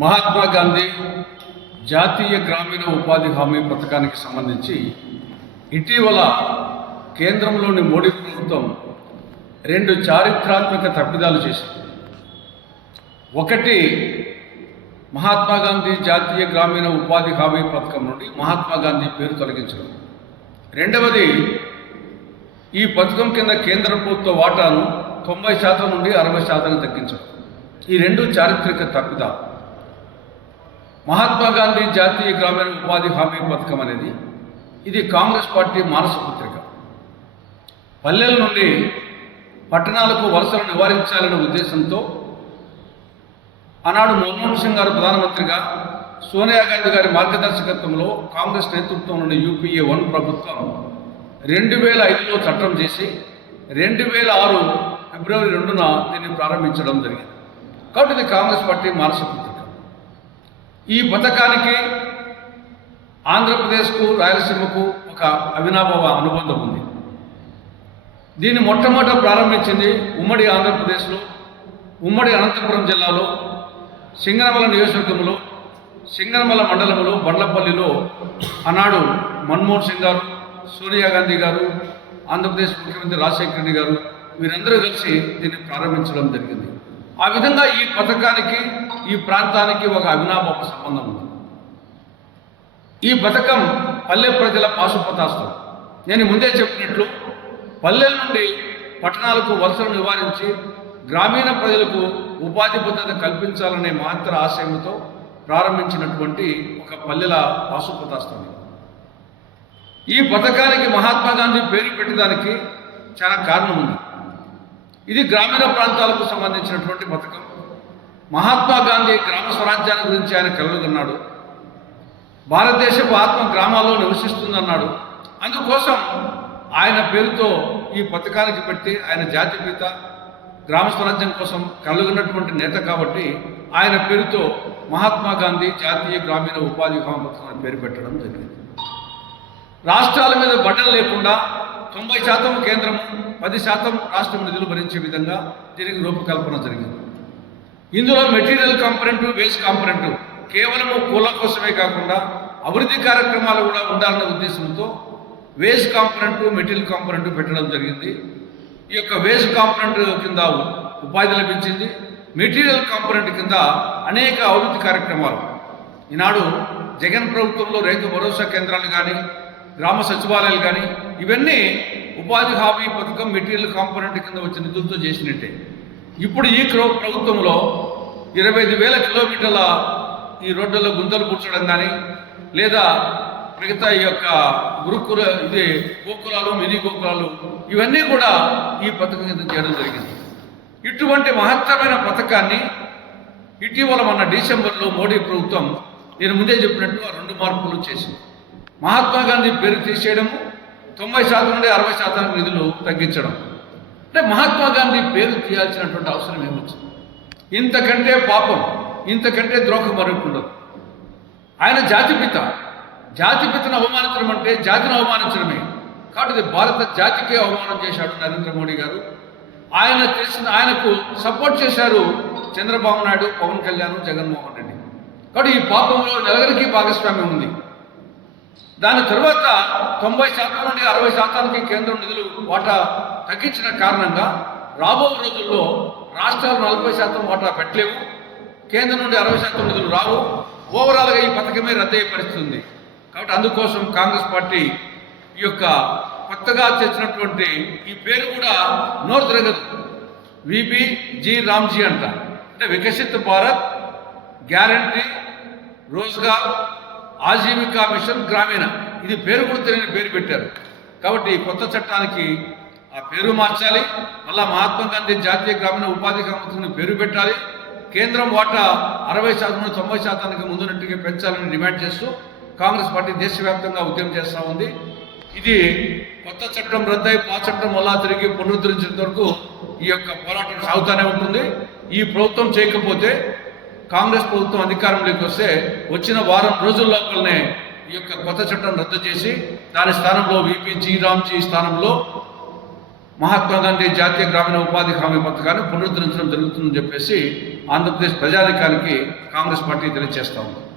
మహాత్మా గాంధీ జాతీయ గ్రామీణ ఉపాధి హామీ పథకానికి సంబంధించి ఇటీవల కేంద్రంలోని మోడీ ప్రభుత్వం రెండు చారిత్రాత్మక తప్పిదాలు చేసింది. ఒకటి, మహాత్మా గాంధీ జాతీయ గ్రామీణ ఉపాధి హామీ పథకం నుండి మహాత్మా గాంధీ పేరు తొలగించడం. రెండవది, ఈ పథకం కింద కేంద్ర ప్రభుత్వ వాటాను 90% నుండి 60% తగ్గించడం. ఈ రెండు చారిత్రక తప్పిదాలు. మహాత్మా గాంధీ జాతీయ గ్రామీణ ఉపాధి హామీ పథకం అనేది ఇది కాంగ్రెస్ పార్టీ మానస పత్రిక. పల్లెల నుండి పట్టణాలకు వలసలు నివారించాలనే ఉద్దేశంతో ఆనాడు మన్మోహన్ సింగ్ గారు ప్రధానమంత్రిగా, సోనియా గాంధీ గారి మార్గదర్శకత్వంలో కాంగ్రెస్ నేతృత్వంలోని యూపీఏ 1 ప్రభుత్వం 2005లో చట్టం చేసి 2006 ఫిబ్రవరి 2న దీన్ని ప్రారంభించడం జరిగింది. కాబట్టి ఇది కాంగ్రెస్ పార్టీ మానస పత్రిక. ఈ పథకానికి ఆంధ్రప్రదేశ్కు, రాయలసీమకు ఒక అవినాభావ అనుబంధం ఉంది. దీన్ని మొట్టమొదట ప్రారంభించింది ఉమ్మడి ఆంధ్రప్రదేశ్లో, ఉమ్మడి అనంతపురం జిల్లాలో, సింగనమల నియోజకవర్గంలో, సింగనమల మండలంలో, బండ్లపల్లిలో ఆనాడు మన్మోహన్ సింగ్ గారు, సోనియా గాంధీ గారు, ఆంధ్రప్రదేశ్ ముఖ్యమంత్రి రాజశేఖర రెడ్డి గారు వీరందరూ కలిసి దీన్ని ప్రారంభించడం జరిగింది. ఆ విధంగా ఈ పథకానికి, ఈ ప్రాంతానికి ఒక అవినాభావ సంబంధం ఉంది. ఈ పథకం పల్లె ప్రజల పాశుపతాస్త్రం. నేను ముందే చెప్పినట్లు పల్లెల నుండి పట్టణాలకు వలసలు నివారించి గ్రామీణ ప్రజలకు ఉపాధి భద్రత కల్పించాలనే మహత్తర ఆశయంతో ప్రారంభించినటువంటి ఒక పల్లెల పాశుపతాస్త్రం. ఈ పథకానికి మహాత్మా గాంధీ పేరు పెట్టడానికి చాలా కారణం ఉంది. ఇది గ్రామీణ ప్రాంతాలకు సంబంధించినటువంటి పథకం. మహాత్మా గాంధీ గ్రామ స్వరాజ్యాన్ని గురించి ఆయన కలలుగన్నాడు. భారతదేశపు ఆత్మ గ్రామాల్లో నివసిస్తుందన్నాడు. అందుకోసం ఆయన పేరుతో ఈ పథకానికి పెట్టి, ఆయన జాతిపిత, గ్రామ స్వరాజ్యం కోసం కలలుగన్నటువంటి నేత కాబట్టి ఆయన పేరుతో మహాత్మా గాంధీ జాతీయ గ్రామీణ ఉపాధి హామీ పథకం అని పేరు పెట్టడం జరిగింది. రాష్ట్రాల మీద బడ్డలు లేకుండా 90% కేంద్రం, 10% రాష్ట్రం నిధులు భరించే విధంగా దీనికి రూపకల్పన జరిగింది. ఇందులో మెటీరియల్ కాంపొనెంట్, వేస్ట్ కాంపొనెంట్ కేవలము కూల కోసమే కాకుండా అభివృద్ధి కార్యక్రమాలు కూడా ఉండాలనే ఉద్దేశంతో వేస్ట్ కాంపొనెంట్, మెటీరియల్ కాంపొనెంట్ పెట్టడం జరిగింది. ఈ యొక్క వేస్ట్ కాంపొనెంట్ కింద ఉపాధి లభించింది. మెటీరియల్ కాంపొనెంట్ కింద అనేక అభివృద్ధి కార్యక్రమాలు ఈనాడు జగన్ ప్రభుత్వంలో రైతు భరోసా కేంద్రాలు కానీ, గ్రామ సచివాలయాలు కానీ ఇవన్నీ ఉపాధి హామీ పథకం మెటీరియల్ కాంపొనెంట్ కింద వచ్చే నిధులతో చేసినట్టే. ఇప్పుడు ఈ ప్రభుత్వంలో 25,000 కిలోమీటర్ల ఈ రోడ్లలో గుంతలు పూడ్చడం కానీ, లేదా మిగతా ఈ యొక్క గోకులాలు, మినీ గోకులాలు ఇవన్నీ కూడా ఈ పథకం కింద చేయడం జరిగింది. ఇటువంటి మహత్తరమైన పథకాన్ని ఇటీవల మన డిసెంబర్లో మోడీ ప్రభుత్వం, నేను ముందే చెప్పినట్టు, 2 మార్పులు చేసింది. మహాత్మా గాంధీ పేరు తీసేయడము, 90% నుండి 60% నిధులు తగ్గించడం. అంటే మహాత్మా గాంధీ పేరు తీయాల్సినటువంటి అవసరం ఏమొచ్చింది? ఇంతకంటే పాపం, ఇంతకంటే ద్రోహం మరొకటి. ఆయన జాతిపిత. జాతిపితను అవమానించడం అంటే జాతిని అవమానించడమే. కాబట్టి ఇది భారత జాతికే అవమానం చేశాడు నరేంద్ర మోడీ గారు. ఆయనకు సపోర్ట్ చేశారు చంద్రబాబు నాయుడు, పవన్ కళ్యాణ్, జగన్మోహన్ రెడ్డి. కాబట్టి ఈ పాపంలో నలుగురికి భాగస్వామ్యం ఉంది. దాని తర్వాత 90% నుండి 60%కి కేంద్రం నిధులు వాటా తగ్గించిన కారణంగా రాబో రోజుల్లో రాష్ట్రాలు 40% వాటా పెట్టలేవు, కేంద్రం నుండి 60% నిధులు రావు. ఓవరాల్గా ఈ పథకమే రద్దయ్యే పరిస్థితి ఉంది. కాబట్టి అందుకోసం కాంగ్రెస్ పార్టీ ఈ యొక్క కొత్తగా తెచ్చినటువంటి ఈ పేరు కూడా నోరు తిరగదు. విబిజీ రామ్జీ అంట. అంటే వికసిత్ భారత్ గ్యారంటీ రోజ్గార్ ఆజీవికా మిషన్ గ్రామీణ. ఇది పేరు కూడా తెలియని పేరు పెట్టారు. కాబట్టి ఈ కొత్త చట్టానికి ఆ పేరు మార్చాలి. మళ్ళా మహాత్మా గాంధీ జాతీయ గ్రామీణ ఉపాధి హామీ పేరు పెట్టాలి. కేంద్రం వాటా 60% నుండి 90%కి ముందున్నట్టుగా పెంచాలని డిమాండ్ చేస్తూ కాంగ్రెస్ పార్టీ దేశవ్యాప్తంగా ఉద్యమం చేస్తూ ఉంది. ఇది కొత్త చట్టం రద్దయి పాత చట్టం మళ్ళా తిరిగి పునరుద్ధరించేంత వరకు ఈ యొక్క పోరాటం సాగుతూనే ఉంటుంది. ఈ ప్రభుత్వం చేయకపోతే, కాంగ్రెస్ ప్రభుత్వం అధికారంలోకి వస్తే వచ్చిన వారం రోజుల లోపలనే ఈ యొక్క కొత్త చట్టం రద్దు చేసి దాని స్థానంలో విబిజీ రామ్జీ స్థానంలో మహాత్మా గాంధీ జాతీయ గ్రామీణ ఉపాధి హామీ పథకాన్ని పునరుద్ధరించడం జరుగుతుందని చెప్పేసి ఆంధ్రప్రదేశ్ ప్రజానికానికి కాంగ్రెస్ పార్టీ తెలియజేస్తూ ఉంది.